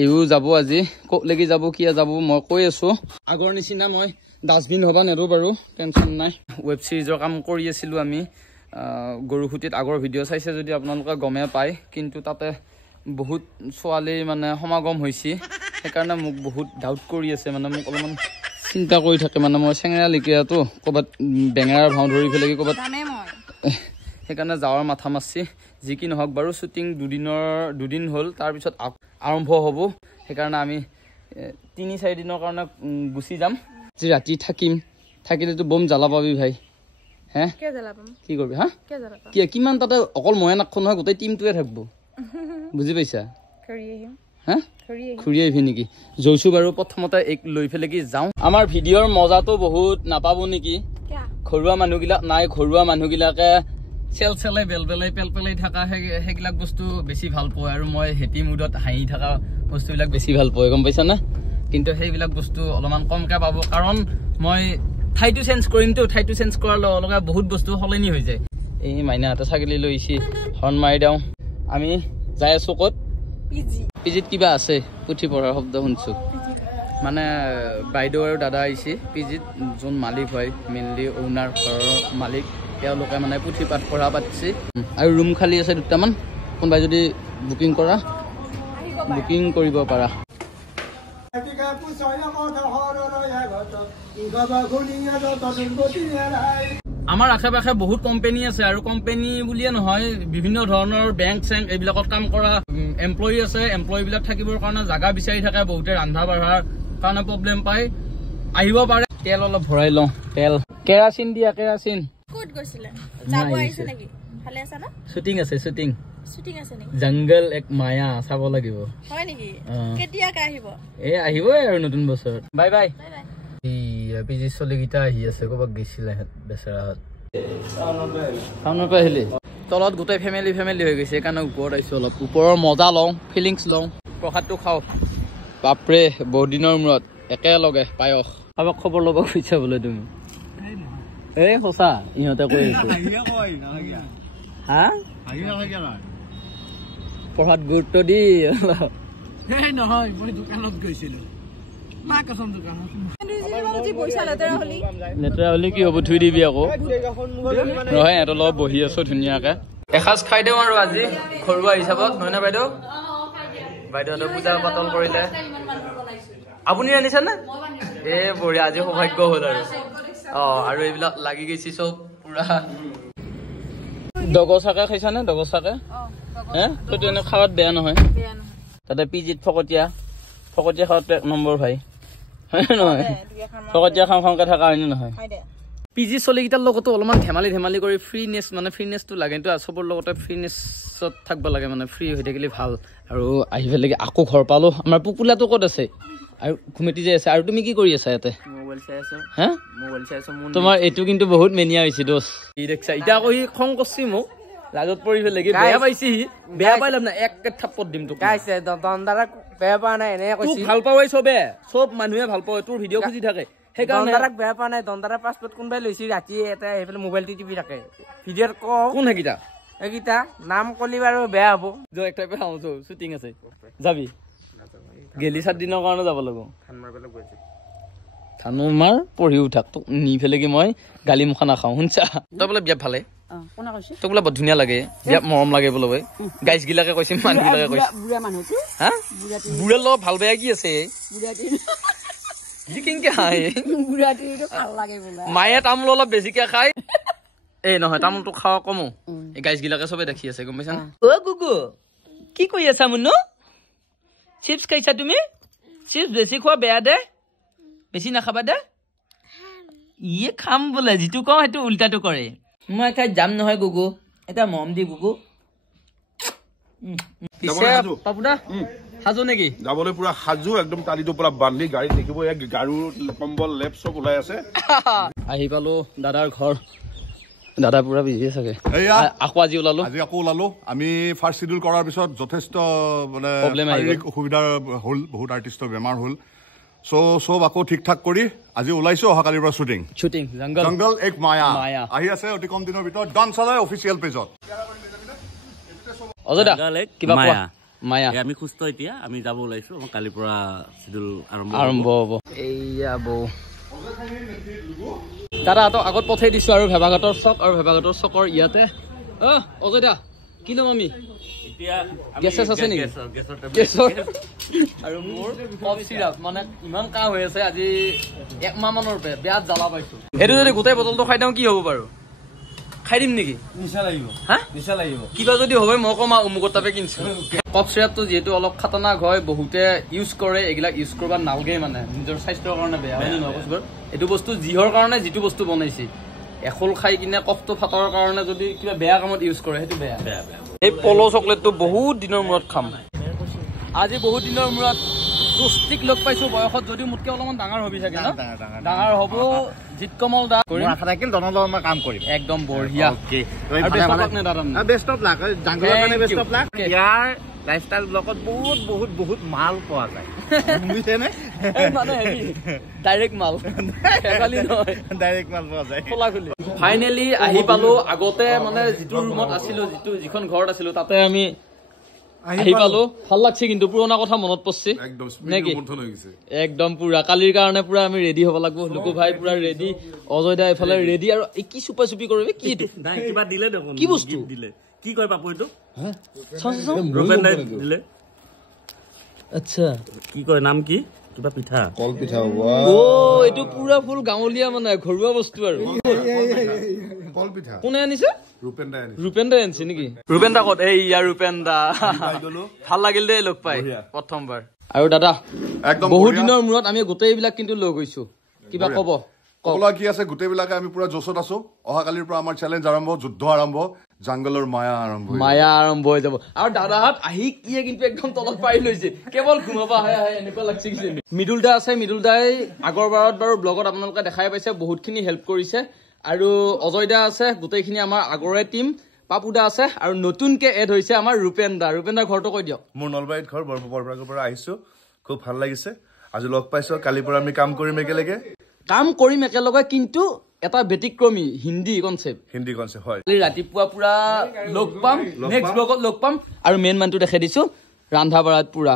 এইও যাব আজি ক'লৈকে যাব কিয় যাব মই কৈ আছো আগৰ নিচিনা মই ডাষ্টবিন হবা নেৰো বাৰু টেনচন নাই ৱেব সিৰিজৰ কাম কৰি আছিলো আমি গৰুখুটিত আগৰ ভিডিঅ' চাইছে যদি আপোনালোকে গমে পায় কিন্তু তাতে বহুত ছোৱালী মানে সমাগম হৈছে সেইকাৰণে মোক বহুত ডাউট কৰি আছে মানে মোক অলপমান চিন্তা কৰি থাকে মানে মই চেঙেৰা লিখিয়াতো ক'ৰবাত বেঙেৰাৰ ভাও ধৰি ফেলে ক'ৰবাত সেইকাৰণে যাৱাৰ মাথা মাৰছি যি কি নহওক বাৰু শ্বুটিং দুদিন হ'ল তাৰপিছত আৰম্ভ হ'ব সেইকাৰণে আমি 3-4 দিনৰ কাৰণে গুচি যাম যে ৰাতি থাকিলেতো বম জ্বালা পাবি ভাই হে কি কৰিবি হা কিমান তাতে অকল ময়ে নাখো নহয় গোটেই টিমটোৱে থাকব বুজি পাইছা হা খুৰি আহিবি নেকি জৈছো বাৰু প্ৰথমতে এক লৈ ফেলে কি যাওঁ আমাৰ ভিডিঅ'ৰ মজাটো বহুত নাপাব নেকি ঘৰুৱা মানুহবিলাক নাই ঘৰুৱা মানুহবিলাকে চেল বেলবেলাই পেলপেলাই থকা সেইবিলাক বস্তু বেছি ভাল পায় আৰু মই হেপী মুডত হাঁহি থকা বস্তুবিলাক বেছি ভাল পায় গম পাইছা না কিন্তু সেইবিলাক বস্তু অলপমান কমকে পাব কাৰণ মই ঠাইটো চেঞ্জ কৰিমতো ঠাইটো চেঞ্জ কৰাৰ লগে বহুত বস্তু সলনি হৈ যায় এই মাইনাহঁতে ছাগলী লৈছি হৰ্ণ মাৰি দিওঁ আমি যাই আছো ক'ত পিজিত কিবা আছে পুথি পঢ়াৰ শব্দ শুনছো মানে বাইদেউ আৰু দাদা আহিছে পিজিত যোন মালিক হয় মেইনলি অ'নাৰ ঘৰৰ মালিক তেওঁলোকে মানে পুথি পাঠ পঢ়া পাতিছে আৰু ৰুম খালী আছে 2টামান কোনোবাই যদি বুকিং কৰিব পাৰা আমাৰ আশে পাশে বহুত কোম্পানী আছে আৰু কোম্পানী বুলিয়ে নহয় বিভিন্ন ধৰণৰ বেংক চেংক এইবিলাকত কাম কৰা এমপ্লয়ী আছে এমপ্লয়ী বিলাক থাকিবৰ কাৰণে জাগা বিচাৰি থাকে বহুতে ৰন্ধা বঢ়াৰ কাৰণে প্ৰব্লেম পায় আহিব পাৰে তেল অলপ ভৰাই লওঁ তেল কেৰাচিন দিয়া কেৰাচিন ক'ত গৈছিলে যাব আহিছে নেকি ভালে আছে না শুটিং আছে শুটিং আছে নেকি জংগল এক মায়া চাব লাগিব হয় নেকি কেতিয়া আহিব আহিবই আৰু নতুন বছৰ বাই বাই পিজি চলিকেইটা আহি আছে ক'ৰবাত গৈছিলে বেচেৰাহঁত টাউনৰ পৰা আহিলে তলত গোটেই ফেমিলি হৈ গৈছে সেইকাৰণে ওপৰত আহিছো অলপ ওপৰৰ মজা লওঁ ফিলিংছ লওঁ প্ৰসাদটো খাওঁ বাপৰে বহুত দিনৰ মূৰত একেলগে পায়স কাৰোবাক খবৰ ল'ব খুজিছা বোলে তুমি এই সঁচা ইহঁতে কৈ আছে হা পঢ়াত গুৰুত্ব দি নহয় মই দোকানত গৈছিলো লেতেৰা হলি কি হ'ব ধুই দিবি আকৌ নহয় এহঁতৰ লগত বহি আছো ধুনীয়াকে এসাঁজ খাই দিওঁ আৰু আজি ঘৰুৱা হিচাপত নহয় নে বাইদেউহঁতে পূজা পাতল কৰিলে আপুনি আনিছে নে বঢ়িয়া আজি সৌভাগ্য হ'ল আৰু এইবিলাক লাগি গৈছে চব পুৰা দগৰ চাকে খাইছা নে দগৰ চাকে সেইটো এনে খাৱাত বেয়া নহয় তাতে পিজিত ফকতীয়া খাওঁতে 1 নম্বৰ ভাই হয় নহয় ফকতীয়া খাওঁকে থকা হয়নে নহয় পিজি চলিকেইটাৰ লগতো অলপমান ধেমালি কৰি ফ্ৰীনেছটো লাগে কিন্তু চবৰ লগতে ফ্ৰীনেছত থাকিব লাগে মানে ফ্ৰী হৈ থাকিলে ভাল আৰু আহি পেলাই আকৌ ঘৰ পালো আমাৰ পুপুলাটো ক'ত আছে আৰু ঘুমেটি যে আছে আৰু তুমি কি কৰি আছা ইয়াতে মোবাইল চাই আছো তোমাৰ এইটো কিন্তু বহুত মেনিয়া হৈছে দোষ দেখছা এতিয়া আকৌ সি খং কৰছি মোক লাজত পৰি ফেলে কি বেয়া পাইছি বেয়া পাইলাম না এক থাপ্পত দিম তোক গাইছে দন্দাৰাক বেয়া পা নাই এনে কৈছি ভাল পাওই সব মানুহে ভাল পায় তোৰ ভিডিঅ' খুজি থাকে সেইকাৰণে দন্দাৰাক বেয়া পা নাই দন্দাৰা পাছপোৰ্ট কোনবাই লৈছি ৰাতি এটা এইফালে মোবাইল টিপি থাকে ভিডিঅ'ৰ কোন হেগিটা নাম কলি বাৰু বেয়া হ'ব যে একটা পে হাউছো শুটিং আছে যাবি গেলি 7 দিনৰ কাৰণে যাব লাগিব থানুমাৰ পঢ়ি উঠাক তোক নি ফেলে কি মই গালি মুখা নাখাওঁ শুনছা তই বোলে বিয়া ভালে কোনা কৈছে তোক বোলে বহুত ধুনীয়া লাগে বিয়া মৰম লাগে বোলে বৈ গাইজ গিলাকে কৈছে মানুহবিলাকে কৈছে বুঢ়া মানুহটো হা বুঢ়া লগ ভাল বেয়া কি আছে বুঢ়াটি কি কিংকে খায় বুঢ়াটিটো ভাল লাগে বোলে মায়ে তামোল অলপ বেছিকে খায় এই নহয় তামোলটো খাওয়া কমো এই গাইজ গিলাকে সবে দেখি আছে গম পাইছা না ও গুগু কি কই আছা মুন্নু চিপস খাইছা তুমি চিপস বেছি খোৱা বেয়া দে বেছি নাখাবা দে ইয়ে খাম বোলে যিটো কওঁ সেইটো উল্টাটো কৰে মই খাই যাম নহয় গুগু এটা মম দি গুগু পাপুদা সাজু নেকি যাবলৈ পুৰা সাজু একদম তালিটো পুৰা বান্ধি গাড়ী দেখিব এক গাৰু কম্বল লেপ চব ওলাই আছে আহি পালো দাদাৰ ঘৰ দাদা পুৰা বিজি আছে আকৌ আজি ওলালো আমি ফাৰ্ষ্ট শিডিউল কৰাৰ পিছত যথেষ্ট মানে শাৰীৰিক অসুবিধাৰ হ'ল বহুত আৰ্টিষ্টৰ বেমাৰ হ'ল সব আকৌ ঠিক ঠাক কৰি আজি ওলাইছো অহাকালিৰ পৰা শুটিং জংগল এক মায়া আহি আছে অতি কম দিনৰ ভিতৰত ডান্স চালাই অফিচিয়েল পেজত অজদা কিবা কোৱা মায়া আমি সুস্থ এতিয়া আমি যাব ওলাইছো আমাৰ কালিৰ পৰা শিডিউল আৰম্ভ হ'ব এইয়া বৌ দাদাহঁতক আগত পঠাই দিছো আৰু ভেবাঘাটৰ চক আৰু ভেবাঘাটৰ চকৰ ইয়াতে অজয় দা কি ল'ম আমি গেছ আছে নেকি গেছৰ আৰু মোৰ কফ চিৰাপ মানে ইমান কাহ হৈ আছে আজি 1 মাহ মানৰ পৰা বেয়া জ্বালা পাইছো সেইটো যদি গোটেই বটলটো খাই দিওঁ কি হ'ব বাৰু খাই দিম নেকি নিচা লাগিব নিচা লাগিব কিবা যদি হয় মই কম অমুকত তাপে কিনছো কফ চিৰাপটো যিহেতু অলপ খাতৰনাক হয় বহুতে ইউজ কৰে এইবিলাক ইউজ কৰিব নালাগে মানে নিজৰ স্বাস্থ্যৰ কাৰণে বেয়া হয় নহয় কৈছো বাৰু এইটো বস্তু যিহৰ কাৰণে যিটো বস্তু বনাইছে এখল খাই কিনে কফটো ফাটাৰ কাৰণে যদি কিবা বেয়া কামত ইউজ কৰে সেইটো বেয়া এই পলো চকলেটটো বহুত দিনৰ মূৰত খাম আজি বহুত দিনৰ মূৰত ৰুষ্টিক লগ পাইছো বয়সত যদিও মোতকে অলপমান ডাঙৰ হবি থাকে ন ডাঙৰ হ'ব জিতকমল দা মাথা থাকিল দনৰ মই কাম কৰিম একদম বঢ়িয়া বেষ্ট অফ লাক জাংগলৰ কাৰণে best of luck year lifestyle ব্লকত বহুত বহুত বহুত মাল পোৱা যায় বুজিছেনে মানে হেৰি ডাইৰেক্ট মাল খালি নহয় ডাইৰেক্ট মাল পোৱা যায় খোলাখুলি ফাইনেলি আহি পালো আগতে মানে যিটো ৰুমত আছিলো যিখন ঘৰত আছিলো তাতে আমি আহি পালো ভাল লাগছে কিন্তু পুৰণা কথা মনত পৰছে নেকি একদম পুৰা কালিৰ কাৰণে পুৰা আমি ৰেডি হ'ব লাগিব লুকু ভাই পুৰা ৰেডি অজয় দা এফালে ৰেডি আৰু কি চুপা চুপি কৰিবি কি কিবা দিলে দেখোন কি বস্তু দিলে কি কয় বাপু এইটো ৰূপেন দাই দিলে আচ্ছা কি কয় নাম কি কিবা পিঠা কল পিঠা এইটো পুৰা ফুল গাঁৱলীয়া মানে ঘৰুৱা বস্তু আৰু কল পিঠা কোনে আনিছে ৰূপেন দাই আনিছে নেকি ৰূপেন দা ক'ত এই ইয়াৰ ৰূপেন দা ভাল লাগিল দেই লগ পাই প্ৰথমবাৰ আৰু দাদা বহুত দিনৰ মূৰত আমি গোটেইবিলাক কিন্তু লগ হৈছো কিবা ক'ব কলা কি আছে গোটেইবিলাকে আমি পুৰা জোচত আছো অহাকালিৰ পৰা আমাৰ চেলেঞ্জ আৰম্ভ যুদ্ধ আৰম্ভ জাংগলৰ মায়া আৰম্ভ হৈ যাব আৰু দাদাহঁত আহি কিয়ে কিন্তু একদম তলত পাৰি লৈছে কেৱল ঘুমাবা আহে এনেকুৱা লাগছে মৃদুল দা আছে মৃদুল দাই আগৰবাৰত বাৰু ব্লগত আপোনালোকে দেখাই পাইছে বহুতখিনি হেল্প কৰিছে আৰু অজয় দা আছে গোটেইখিনি আমাৰ আগৰে টিম পাপু দা আছে আৰু নতুনকে এড হৈছে আমাৰ ৰূপেন দাৰ ঘৰটো কৈ দিয়ক মোৰ নলবাৰীত ঘৰ বৰপৰাগৰ পৰা আহিছো খুব ভাল লাগিছে আজি লগ পাইছো কালিৰ পৰা আমি কাম কৰিম একেলগে কিন্তু এটা ব্যতিক্ৰমী হিন্দী কনসেপ্ট হয় ৰাতিপুৱা পুৰা লগ পাম নেক্সট ব্লগত লগ পাম আৰু মেইন মানটো দেখাই দিছো ৰান্ধা বাঢ়াত পুৰা